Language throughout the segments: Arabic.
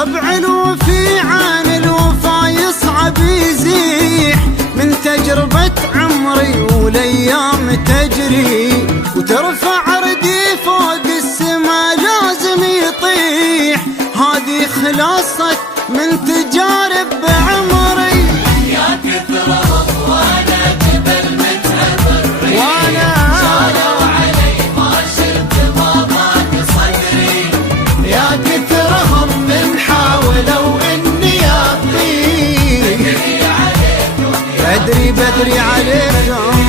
طبع الوفي عن الوفا يصعب يزيح من تجربة عمري والايام تجري، وترفع ردي فوق السما لازم يطيح، هذه خلاصة من تجارب بعمري. يا كثرهم وانا جبل متهبري، شالوا علي ما شلت ما ضاق صدري. يا كثرهم من حاولوا اني اطيح، بدري عليكم.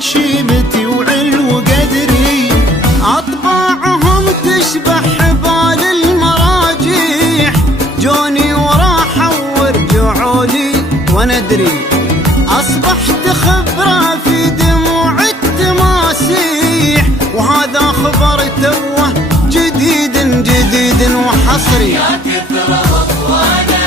شيمتي وعلو قدري، أطباعهم تشبه حبال المراجيح، جوني وراح ورجعوا لي وندري، أصبحت خبرة في دموع التماسيح، وهذا خبر توه جديد وحصري. يا كثرهم وانا